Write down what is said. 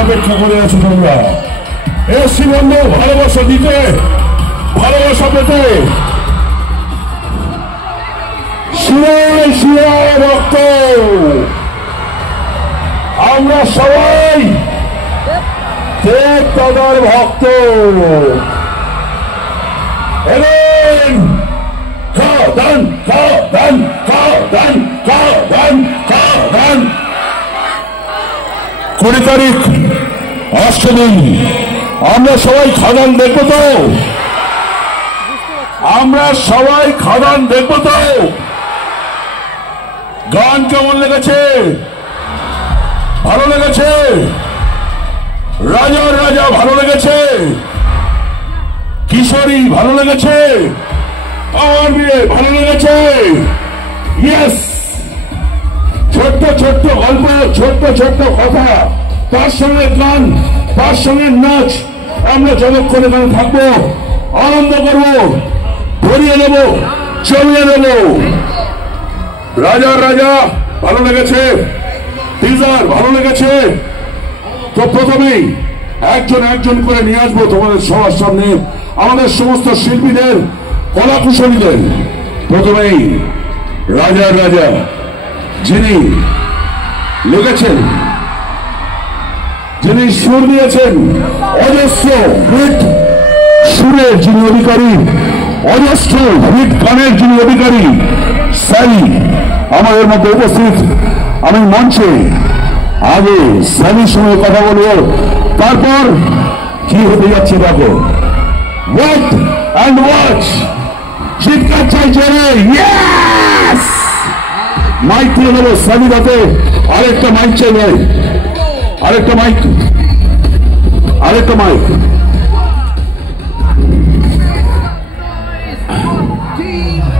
অপেক্ষা করে আছো তোমরা এসি বন্ধু ভালোবাসা দিতে ভালোবাসা পেতে শিরায় শিরায় রক্ত আমরা সবাই দেব দাদার ভক্ত এলেন খাদান খাদান খাদান খাদান খাদান 20 তারিখ আসছে দিন আমরা সবাই খাদান দেখবো তো আমরা সবাই খাদান দেখবো তো গান কেমন লেগেছে ভালো লেগেছে রাজার রাজা ভালো লেগেছে কিশোরী ভালো লেগেছে আমার বিয়ে ভালো লেগেছে ইয়েস ছোট্ট ছোট্ট গল্প ছোট্ট ছোট্ট কথা তার সঙ্গে গান তার সঙ্গে নাচ আমরা যতক্ষণ এখানে থাকবো আনন্দ করবো ভরিয়ে দেব চলিয়ে দেব রাজার রাজা ভালো লেগেছে টিজার ভালো লেগেছে তো প্রথমেই একজন একজন করে নিয়ে আসবো তোমাদের সবার সামনে আমাদের সমস্ত শিল্পীদের কলাকুশলীদের প্রথমেই রাজার রাজা যিনি লিখেছেন যিনি সুর দিয়েছেন অজস্র হিট সুরের যিনি অধিকারী অজস্র হিট গানের যিনি অধিকারী সানি আমাদের মধ্যে উপস্থিত আমি মঞ্চে আগে সানির সঙ্গে কথা বলবো তারপর কি হতে যাচ্ছে দেখো ওয়েট অ্যান্ড ওয়াচ চিৎকার চাই জোরে ইয়েস মাইক দিয়ে দেবো সানি রাতে আরেকটা মাইক চাই আরেকটা মাইক